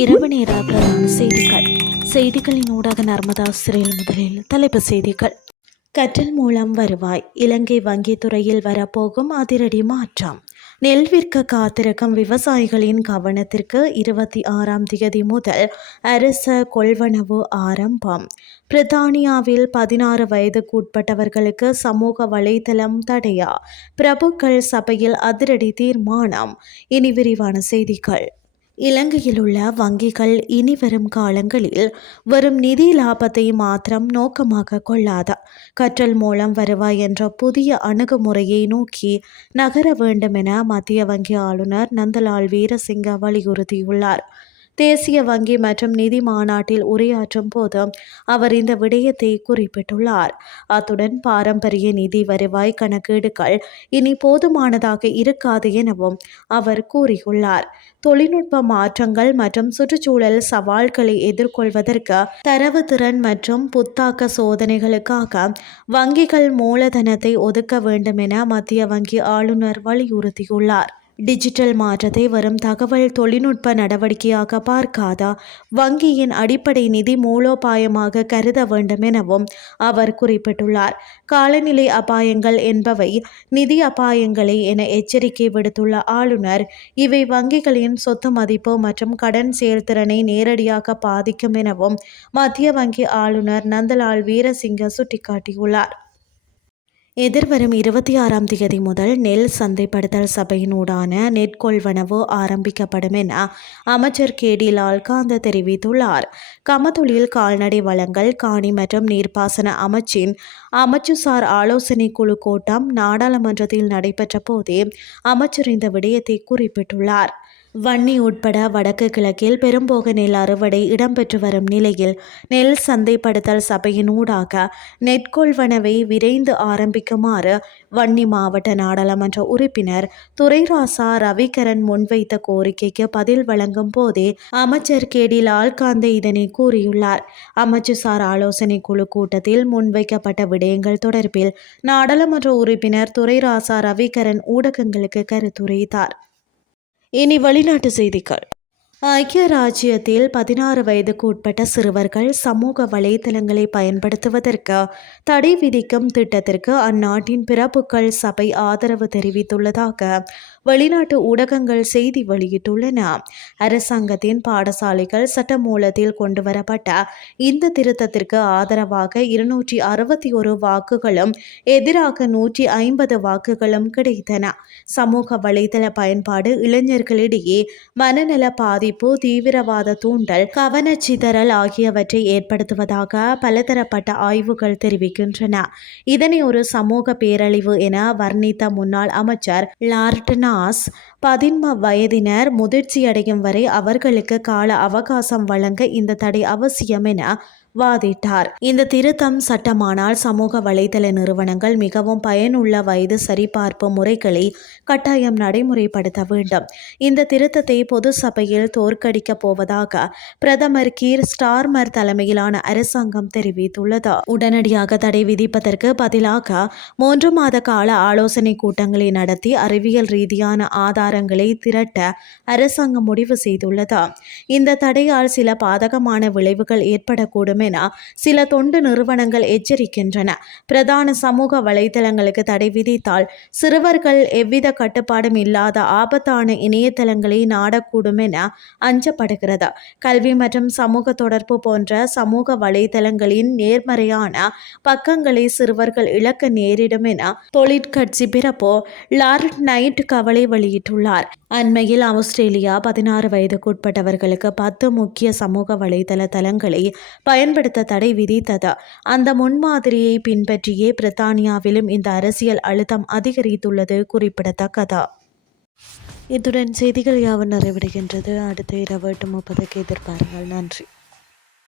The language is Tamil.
இரவு நேர பிரதான செய்திகள். செய்திகளின் ஊடாக நர்மதா சிறையில் முதலில் தலைப்பு செய்திகள். கற்றல் மூலம் வருவாய். இலங்கை வங்கித் துறையில் வரப்போகும் அதிரடி மாற்றம். நெல் விற்க காத்திருக்கும் விவசாயிகளின் கவனத்திற்கு இருபத்தி ஆறாம் தேதி முதல் அரச கொள்வனவு ஆரம்பம். பிரித்தானியாவில் பதினாறு வயதுக்குட்பட்டவர்களுக்கு சமூக வலைதளம் தடையா? பிரபுக்கள் சபையில் அதிரடி தீர்மானம். இனி விரிவான செய்திகள். இலங்கையில் உள்ள வங்கிகள் இனி வரும் காலங்களில் வரும் நிதி லாபத்தை மாத்திரம் நோக்கமாக கொள்ளாத கற்றல் மூலம் வருவாய் என்ற புதிய அணுகுமுறையை நோக்கி நகர வேண்டும் என மத்திய வங்கி ஆளுநர் நந்தலால் வீரசிங்க வலியுறுத்தியுள்ளார். தேசிய வங்கி மற்றும் நிதி மாநாட்டில் உரையாற்றும் போது அவர் இந்த விடயத்தை குறிப்பிட்டுள்ளார். அத்துடன் பாரம்பரிய நிதி வருவாய் கணக்கீடுகள் இனி போதுமானதாக இருக்காது எனவும் அவர் கூறியுள்ளார். தொழில்நுட்ப மாற்றங்கள் மற்றும் சுற்றுச்சூழல் சவால்களை எதிர்கொள்வதற்கு தரவு திறன் மற்றும் புத்தாக்க சோதனைகளுக்காக வங்கிகள் மூலதனத்தை ஒதுக்க வேண்டும் என மத்திய வங்கி ஆளுநர் வலியுறுத்தியுள்ளார். டிஜிட்டல் மாற்றத்தை வரும் தகவல் தொழில்நுட்ப நடவடிக்கையாக பார்க்காத வங்கியின் அடிப்படை நிதி மூலோபாயமாக கருத வேண்டும் எனவும் அவர் குறிப்பிட்டுள்ளார். காலநிலை அபாயங்கள் என்பவை நிதி அபாயங்களே என எச்சரிக்கை விடுத்துள்ள ஆளுநர் இவை வங்கிகளின் சொத்து மதிப்பு மற்றும் கடன் செயல்திறனை நேரடியாக பாதிக்கும் எனவும் மத்திய வங்கி ஆளுநர் நந்தலால் வீரசிங்க சுட்டிக்காட்டியுள்ளார். எதிர்வரும் இருபத்தி ஆறாம் தேதி முதல் நெல் சந்தைப்படுத்தல் சபையினூடான நெற்கொள்வனவு ஆரம்பிக்கப்படும் என அமைச்சர் கேடி லால்காந்த தெரிவித்துள்ளார். கமதொழில் கால்நடை வளங்கள் காணி மற்றும் நீர்ப்பாசன அமைச்சின் அமைச்சுசார் ஆலோசனை குழு கூட்டம் நாடாளுமன்றத்தில் நடைபெற்ற போதே அமைச்சர் இந்த விடயத்தை குறிப்பிட்டுள்ளார். வன்னி உட்பட வடக்கு கிழக்கில் பெரும்போக நெல் அறுவடை இடம்பெற்று வரும் நிலையில் நெல் சந்தைப்படுத்தல் சபையின் ஊடாக நெற்கொள்வனவை விரைந்து ஆரம்பிக்குமாறு வன்னி மாவட்ட நாடாளுமன்ற உறுப்பினர் துரைராசா ரவிகரன் முன்வைத்த கோரிக்கைக்கு பதில் வழங்கும் போதே அமைச்சர் கேடி லால்காந்தே இதனை கூறியுள்ளார். அமைச்சுசார் ஆலோசனை குழு கூட்டத்தில் முன்வைக்கப்பட்ட விடயங்கள் தொடர்பில் நாடாளுமன்ற உறுப்பினர் துரைராசா ரவிகரன் ஊடகங்களுக்கு கருத்துரைத்தார். இனி வெளிநாட்டு செய்திகள். ஐக்கிய ராஜ்யத்தில் பதினாறு வயதுக்கு உட்பட்ட சிறுவர்கள் சமூக வலைதளங்களை பயன்படுத்துவதற்கு தடை விதிக்கும் திட்டத்திற்கு அந்நாட்டின் பிறப்புக்கள் சபை ஆதரவு தெரிவித்துள்ளதாக வெளிநாட்டு ஊடகங்கள் செய்தி வெளியிட்டுள்ளன. அரசாங்கத்தின் பாடசாலைகள் சட்டமூலத்தில் கொண்டுவரப்பட்ட இந்த திருத்தத்திற்கு ஆதரவாக இருநூற்றி அறுபத்தி ஒரு வாக்குகளும் எதிராக நூற்றி ஐம்பது வாக்குகளும் கிடைத்தன. சமூக வலைதள பயன்பாடு இளைஞர்களிடையே மனநல பாதிப்பு தீவிரவாத தூண்டல் கவனச்சிதறல் ஆகியவற்றை ஏற்படுத்துவதாக பலதரப்பட்ட ஆய்வுகள் தெரிவிக்கின்றன. இதனை ஒரு சமூக பேரழிவு என வர்ணித்த முன்னாள் அமைச்சர் லார்டனா நாஸ் பதின்ம வயதினர் முதிர்ச்சியடையும் வரை அவர்களுக்கு கால அவகாசம் வழங்க இந்த தடை அவசியம் என வாதிட்டார் இந்த திருத்தம் சட்டமானால் சமூக வலைதள நிறுவனங்கள் மிகவும் பயனுள்ள வயது சரிபார்ப்பு முறைகளை கட்டாயம் நடைமுறைப்படுத்த வேண்டும். இந்த திருத்தத்தை பொது சபையில் தோற்கடிக்கப் போவதாக பிரதமர் கீர் ஸ்டார்மர் தலைமையிலான அரசாங்கம் தெரிவித்துள்ளது. உடனடியாக தடை விதிப்பதற்கு பதிலாக மூன்று மாத கால ஆலோசனை கூட்டங்களை நடத்தி அறிவியல் ரீதியான ஆதாரங்களை திரட்ட அரசாங்கம் முடிவு செய்துள்ளது. இந்த தடையால் சில பாதகமான விளைவுகள் ஏற்படக்கூடும் என சில தொண்டு நிறுவனங்கள் எச்சரிக்கின்றன. பிரதான சமூக வலைதளங்களுக்கு தடை விதித்தால் சிறுவர்கள் எவ்வித கட்டுப்பாடும் இல்லாத ஆபத்தான இணையதளங்களை நாடக்கூடும் என அஞ்சப்படுகிறது. கல்வி மற்றும் சமூக தொடர்பு போன்ற சமூக வலைதளங்களின் நேர்மறையான பக்கங்களை சிறுவர்கள் இழக்க நேரிடும் என தொழிற்கட்சி பிறப்போ லார்ட் நைட் கவலை வெளியிட்டுள்ளார். அண்மையில் ஆஸ்திரேலியா பதினாறு வயதுக்குட்பட்டவர்களுக்கு பத்து முக்கிய சமூக வலைதள தளங்களை பயன்படுத்த தடை விதித்தது? அந்த முன்மாதிரியை பின்பற்றியே பிரித்தானியாவிலும் இந்த அரசியல் அழுத்தம் அதிகரித்துள்ளது குறிப்பிடத்தக்கது? இத்துடன் செய்திகள் யாவும் நிறைவடைகின்றது. அடுத்த இரவு எட்டு முப்பதுக்கு எதிர்பாருங்கள். நன்றி.